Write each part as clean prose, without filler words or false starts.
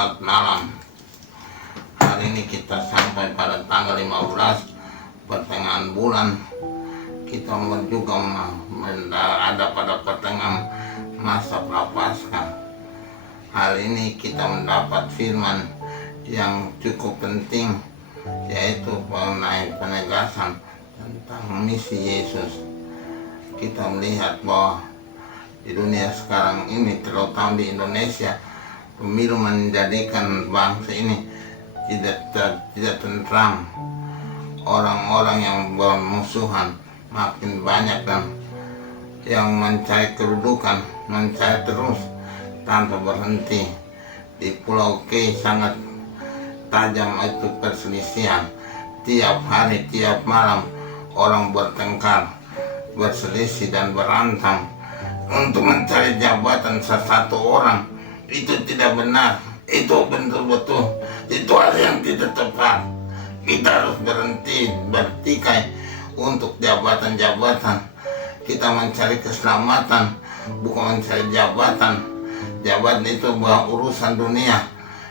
Selamat malam. Hari ini kita sampai pada tanggal 15 pertengahan bulan. Kita juga ada pada pertengahan masa Prapaskah. Hari ini kita mendapat firman yang cukup penting, yaitu mengenai penegasan tentang misi Yesus. Kita melihat bahwa di dunia sekarang ini, terutama di Indonesia, pemilu menjadikan bangsa ini tidak tentram. Orang-orang yang bermusuhan makin banyak dan yang mencari kedudukan, mencari terus tanpa berhenti. Di Pulau K sangat tajam itu perselisihan. Tiap hari, tiap malam orang bertengkar, berselisih dan berantem untuk mencari jabatan satu orang. Itu tidak benar, itu betul-betul itu hal yang tidak tepat. Kita harus berhenti bertikai untuk jabatan-jabatan. Kita mencari keselamatan, bukan mencari jabatan. Jabatan itu bukan urusan dunia,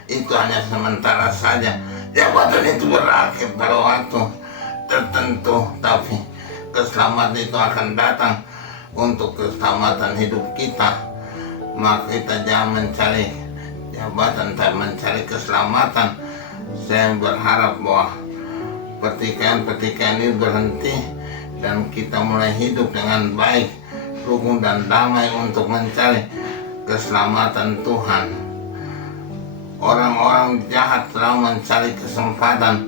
itu hanya sementara saja. Jabatan itu berakhir pada waktu tertentu, tapi keselamatan itu akan datang untuk keselamatan hidup kita. Maka kita jangan mencari jabatan, tapi mencari keselamatan. Saya berharap bahwa pertikaian-pertikaian ini berhenti dan kita mulai hidup dengan baik, rukun dan damai untuk mencari keselamatan Tuhan. Orang-orang jahat selalu mencari kesempatan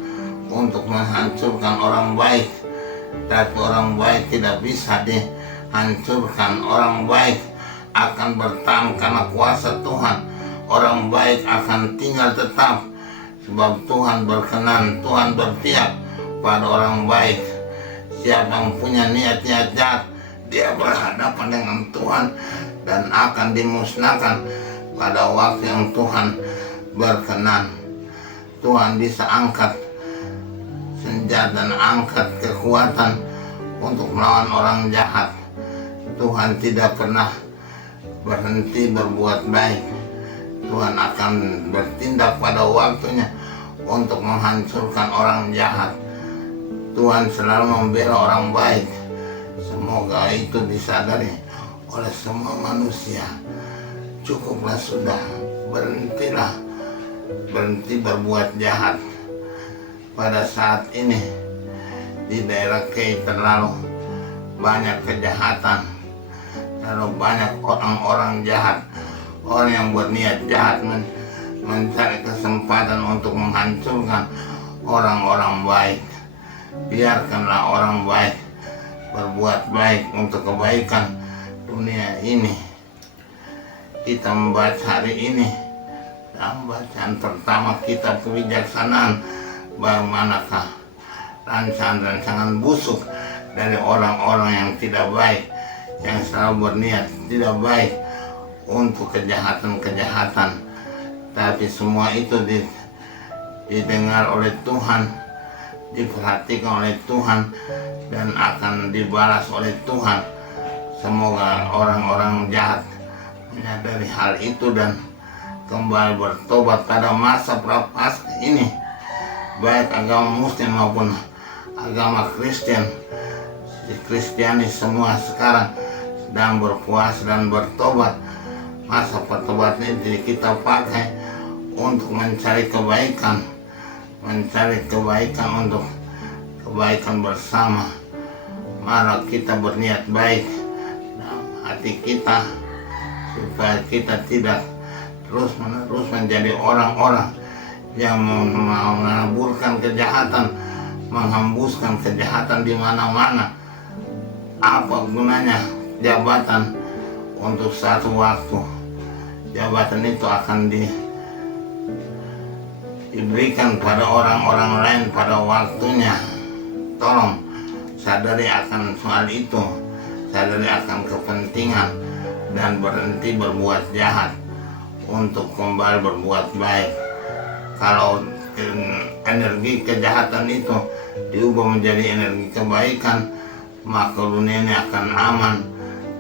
untuk menghancurkan orang baik, tapi orang baik tidak bisa dihancurkan. Orang baik akan bertahan karena kuasa Tuhan. Orang baik akan tinggal tetap sebab Tuhan berkenan, Tuhan berpihak pada orang baik. Siapa yang punya niat-niat jahat, dia berhadapan dengan Tuhan dan akan dimusnahkan pada waktu yang Tuhan berkenan. Tuhan bisa angkat senjata dan angkat kekuatan untuk melawan orang jahat. Tuhan tidak pernah berhenti berbuat baik. Tuhan akan bertindak pada waktunya untuk menghancurkan orang jahat. Tuhan selalu membela orang baik. Semoga itu disadari oleh semua manusia. Cukuplah sudah, berhenti berbuat jahat. Pada saat ini di daerah K terlalu banyak kejahatan, terlalu banyak orang-orang jahat, orang yang berniat jahat mencari kesempatan untuk menghancurkan orang-orang baik. Biarkanlah orang baik berbuat baik untuk kebaikan dunia ini. Kita membaca hari ini dalam bacaan pertama kitab Kebijaksanaan, bagaimanakah rancangan-rancangan busuk dari orang-orang yang tidak baik, yang selalu berniat tidak baik untuk kejahatan-kejahatan. Tapi semua itu didengar oleh Tuhan, diperhatikan oleh Tuhan, dan akan dibalas oleh Tuhan. Semoga orang-orang jahat menyadari hal itu dan kembali bertobat pada masa Prapaskah ini. Baik agama Muslim maupun agama Kristen, di Kristiani semua sekarang sedang berpuasa dan bertobat. Masa pertobatan ini kita pakai untuk mencari kebaikan, untuk kebaikan bersama. Mari kita berniat baik dalam hati kita, supaya kita tidak terus-menerus menjadi orang-orang yang mengaburkan kejahatan, menghembuskan kejahatan di mana-mana. Apa gunanya jabatan untuk satu waktu? Jabatan itu akan diberikan pada orang-orang lain pada waktunya. Tolong sadari akan soal itu, sadari akan kepentingan, dan berhenti berbuat jahat untuk kembali berbuat baik. Kalau energi kejahatan itu diubah menjadi energi kebaikan, maka dunia ini akan aman.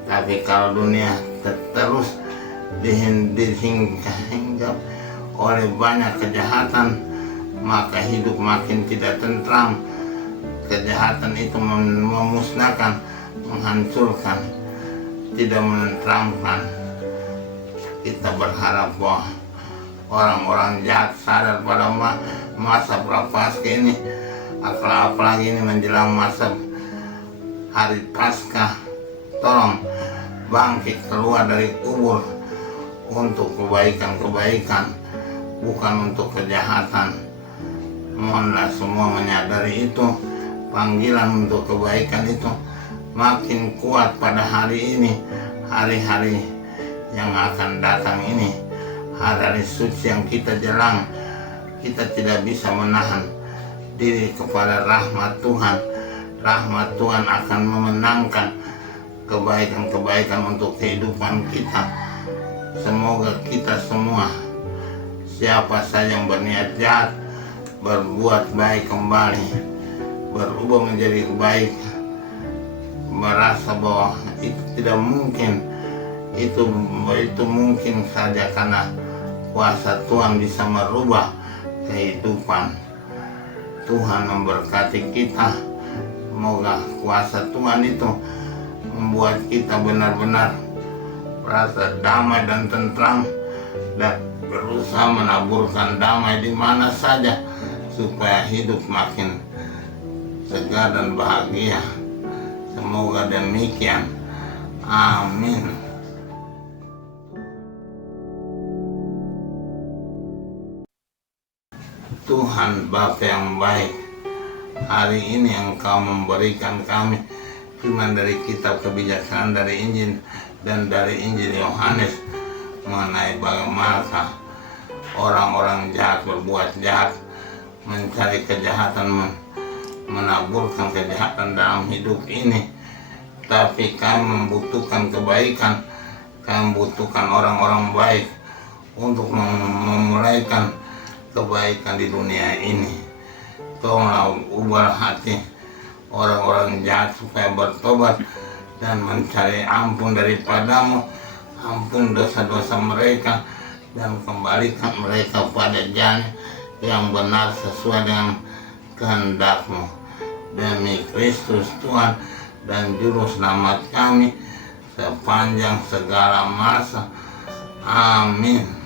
Tapi kalau dunia terus dihinggap oleh banyak kejahatan, maka hidup makin tidak tentram. Kejahatan itu memusnahkan, menghancurkan, tidak menenteramkan. Kita berharap bahwa orang-orang jahat sadar pada masa prapaskah ini, apalagi ini menjelang masa hari Paskah. Tolong bangkit keluar dari kubur untuk kebaikan-kebaikan, bukan untuk kejahatan. Mohonlah semua menyadari itu. Panggilan untuk kebaikan itu makin kuat pada hari ini, hari-hari yang akan datang ini, hari-hari suci yang kita jelang. Kita tidak bisa menahan diri kepada rahmat Tuhan. Rahmat Tuhan akan memenangkan kebaikan-kebaikan untuk kehidupan kita. Semoga kita semua, siapa saja yang berniat jahat, berbuat baik kembali, berubah menjadi baik, merasa bahwa itu tidak mungkin, itu mungkin saja karena kuasa Tuhan bisa merubah kehidupan. Tuhan memberkati kita. Semoga kuasa Tuhan itu membuat kita benar-benar merasa damai dan tentram, dan berusaha menaburkan damai di mana saja supaya hidup makin segar dan bahagia. Semoga demikian. Amin. Tuhan Bapa yang baik, hari ini Engkau memberikan kami firman dari kitab kebijaksanaan dari Injil dan dari Injil Yohanes mengenai bagaimana orang-orang jahat berbuat jahat, mencari kejahatan, menaburkan kejahatan dalam hidup ini. Tapi kami membutuhkan kebaikan, kami membutuhkan orang-orang baik untuk memulaikan kebaikan di dunia ini. Tolonglah ubah hati orang-orang jahat supaya bertobat dan mencari ampun daripadamu, ampun dosa-dosa mereka, dan kembalikan mereka pada jalan yang benar sesuai dengan kehendak-Mu. Demi Kristus Tuhan dan Juru Selamat kami sepanjang segala masa. Amin.